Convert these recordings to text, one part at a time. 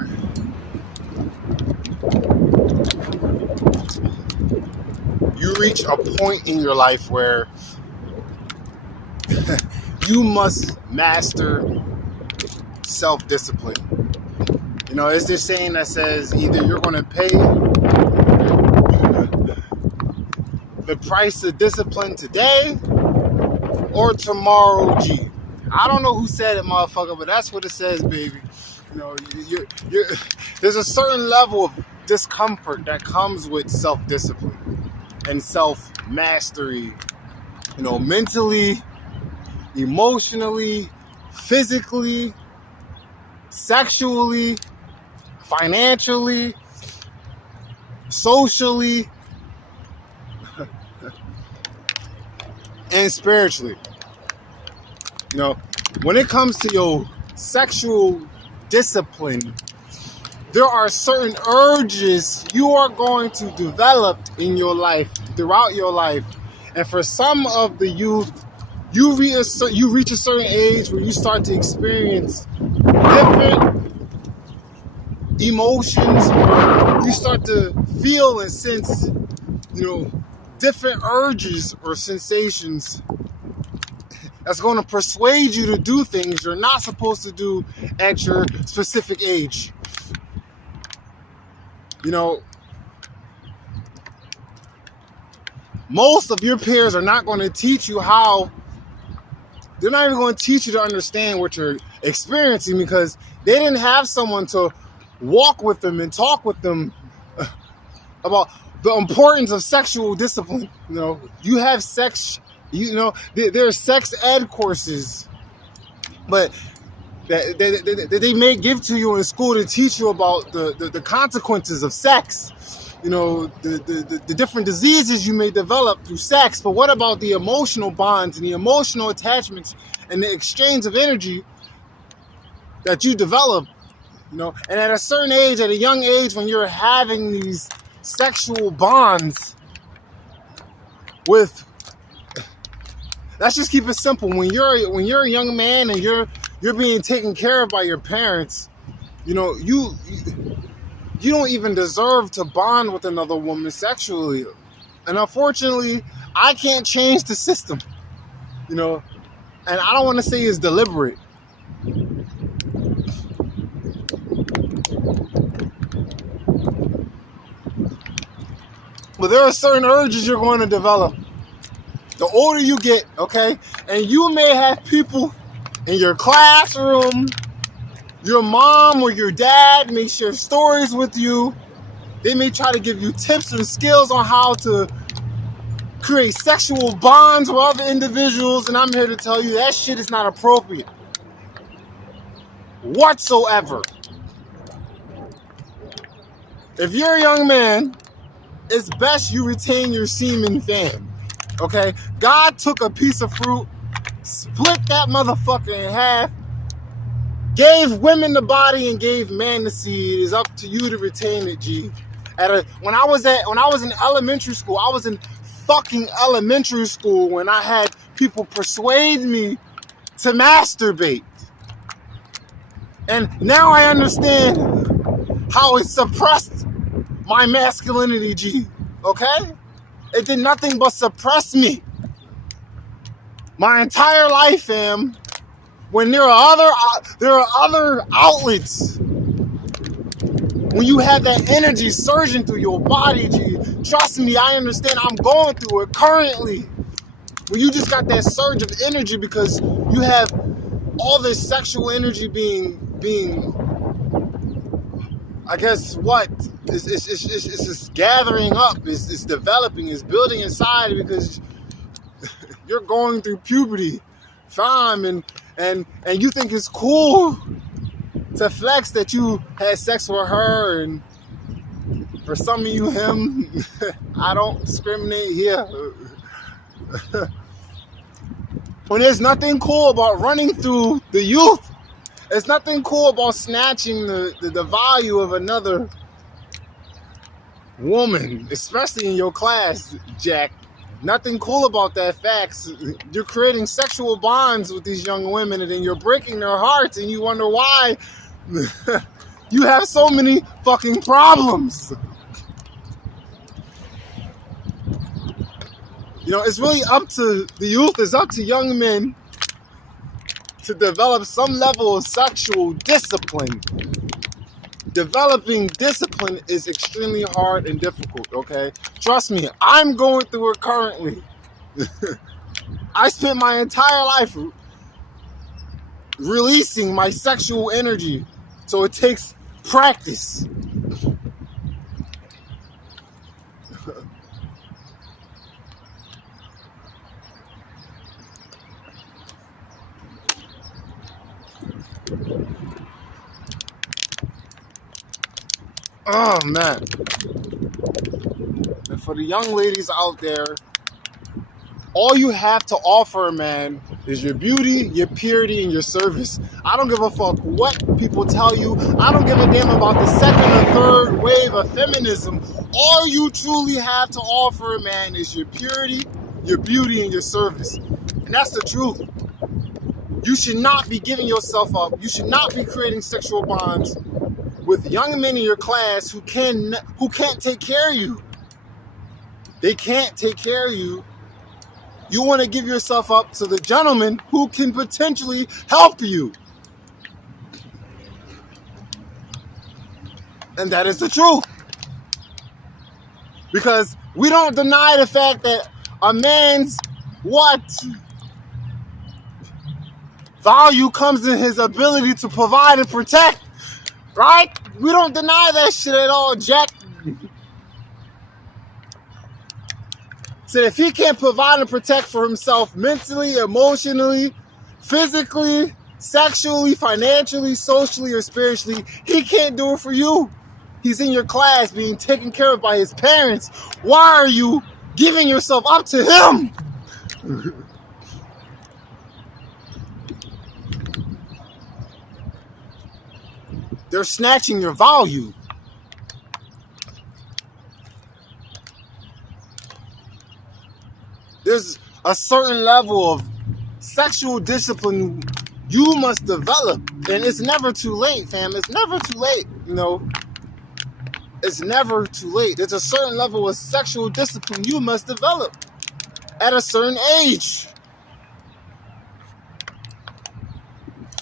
where you reach a point in your life where you must master self-discipline. You know, it's this saying that says either you're going to pay the price of discipline today or tomorrow, G. I don't know who said it, motherfucker, but that's what it says, baby. You know, there's a certain level of discomfort that comes with self-discipline and self-mastery. You know, mentally, emotionally, physically, sexually, financially, socially, and spiritually. You know, when it comes to your sexual discipline, there are certain urges you are going to develop in your life, throughout your life. And for some of the youth, you reach a certain age where you start to experience different emotions, or you start to feel and sense, you know, different urges or sensations that's going to persuade you to do things you're not supposed to do at your specific age. You know, most of your peers are not going to teach you how. They're not even going to teach you to understand what you're experiencing, because they didn't have someone to walk with them and talk with them about the importance of sexual discipline. You know, you have sex, you know, there are sex ed courses, but that they may give to you in school to teach you about the consequences of sex. You know, the different diseases you may develop through sex. But what about the emotional bonds and the emotional attachments and the exchange of energy that you develop? You know, and at a certain age, at a young age, when you're having these sexual bonds with, let's just keep it simple. When you're a young man and you're being taken care of by your parents, you know, you don't even deserve to bond with another woman sexually. And unfortunately, I can't change the system, you know, and I don't want to say it's deliberate. But there are certain urges you're going to develop the older you get, okay? And you may have people in your classroom, your mom or your dad may share stories with you. They may try to give you tips and skills on how to create sexual bonds with other individuals. And I'm here to tell you that shit is not appropriate whatsoever. If you're a young man, it's best you retain your semen fan, okay? God took a piece of fruit, split that motherfucker in half, gave women the body and gave man the seed. It's up to you to retain it, G. When I was in elementary school, I was in fucking elementary school when I had people persuade me to masturbate. And now I understand how it suppressed my masculinity, G. Okay? It did nothing but suppress me. My entire life, fam. When there are other outlets. When you have that energy surging through your body, G. Trust me, I understand. I'm going through it currently. When you just got that surge of energy because you have all this sexual energy being I guess what? It's just gathering up, it's developing, it's building inside, because you're going through puberty, fam, and you think it's cool to flex that you had sex with her, and for some of you, him. I don't discriminate here. When there's nothing cool about running through the youth. There's nothing cool about snatching the value of another woman, especially in your class, Jack. Nothing cool about that fact. You're creating sexual bonds with these young women, and then you're breaking their hearts, and you wonder why You have so many fucking problems. You know, it's really up to the youth, it's up to young men to develop some level of sexual discipline. Developing discipline is extremely hard and difficult, okay? Trust me, I'm going through it currently. I spent my entire life releasing my sexual energy, so it takes practice. Oh man. And for the young ladies out there, all you have to offer, man, is your beauty, your purity, and your service. I don't give a fuck what people tell you. I don't give a damn about the second or third wave of feminism. All you truly have to offer, man, is your purity, your beauty, and your service. And that's the truth. You should not be giving yourself up. You should not be creating sexual bonds with young men in your class who can't take care of you. They can't take care of you. You want to give yourself up to the gentleman who can potentially help you. And that is the truth. Because we don't deny the fact that a man's value comes in his ability to provide and protect. Right? We don't deny that shit at all, Jack. So if he can't provide and protect for himself mentally, emotionally, physically, sexually, financially, socially, or spiritually, he can't do it for you. He's in your class being taken care of by his parents. Why are you giving yourself up to him? They're snatching your value. There's a certain level of sexual discipline you must develop. And it's never too late, fam. It's never too late, you know. It's never too late. There's a certain level of sexual discipline you must develop at a certain age.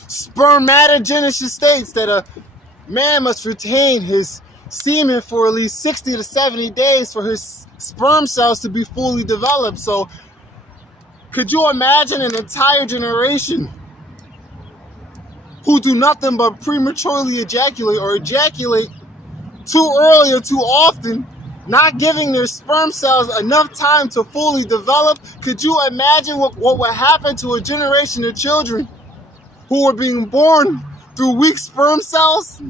Spermatogenesis states that a man must retain his semen for at least 60 to 70 days for his sperm cells to be fully developed. So could you imagine an entire generation who do nothing but prematurely ejaculate or ejaculate too early or too often, not giving their sperm cells enough time to fully develop? Could you imagine what would happen to a generation of children who are being born through weak sperm cells?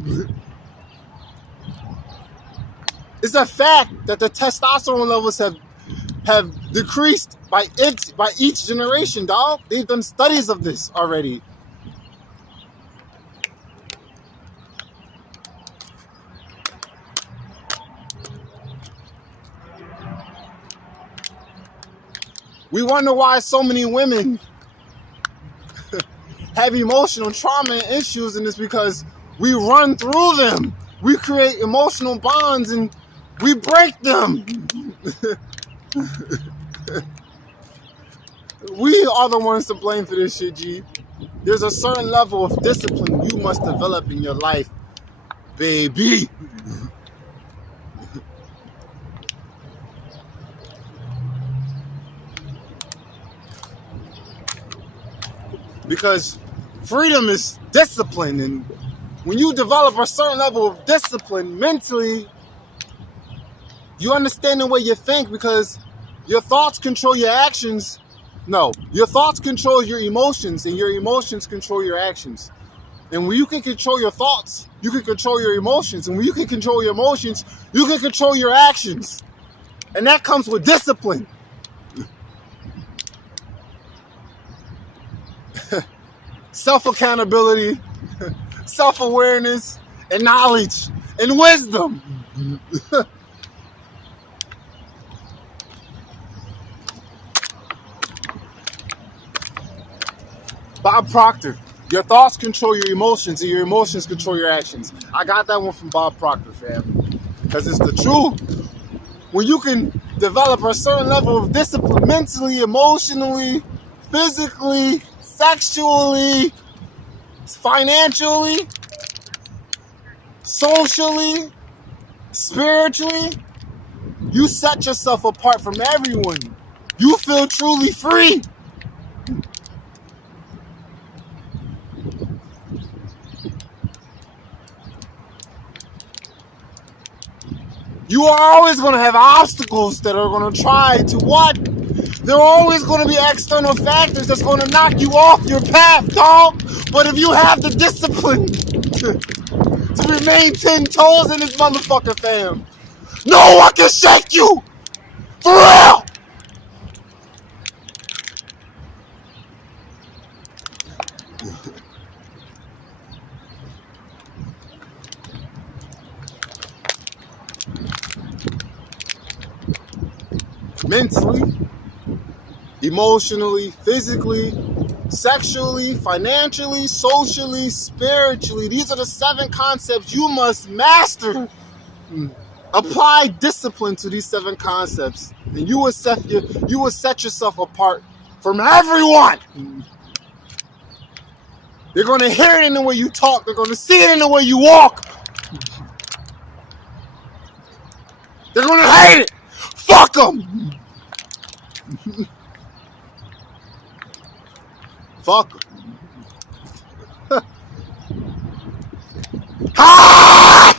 It's a fact that the testosterone levels have decreased by each generation, dog. They've done studies of this already. We wonder why so many women have emotional trauma and issues, and it's because we run through them. We create emotional bonds and we break them. We are the ones to blame for this shit, G. There's a certain level of discipline you must develop in your life, baby. Because freedom is discipline, and when you develop a certain level of discipline mentally, you understand the way you think, because your thoughts control your actions. No, your thoughts control your emotions, and your emotions control your actions. And when you can control your thoughts, you can control your emotions. And when you can control your emotions, you can control your actions. And that comes with discipline. Self-accountability, self-awareness, and knowledge, and wisdom. Bob Proctor, Your thoughts control your emotions, and your emotions control your actions. I got that one from Bob Proctor, fam. Because it's the truth. When you can develop a certain level of discipline mentally, emotionally, physically, sexually, financially, socially, spiritually, you set yourself apart from everyone. You feel truly free. You are always going to have obstacles that are going to try to what? There are always going to be external factors that's going to knock you off your path, dog. But if you have the discipline to remain 10 toes in this motherfucker, fam, no one can shake you. For real. Mentally, emotionally, physically, sexually, financially, socially, spiritually. These are the 7 concepts you must master. Apply discipline to these 7 concepts, and you will set yourself apart from everyone. They're going to hear it in the way you talk. They're going to see it in the way you walk. They're going to hate it. Fuck them. Fuck them. Ah!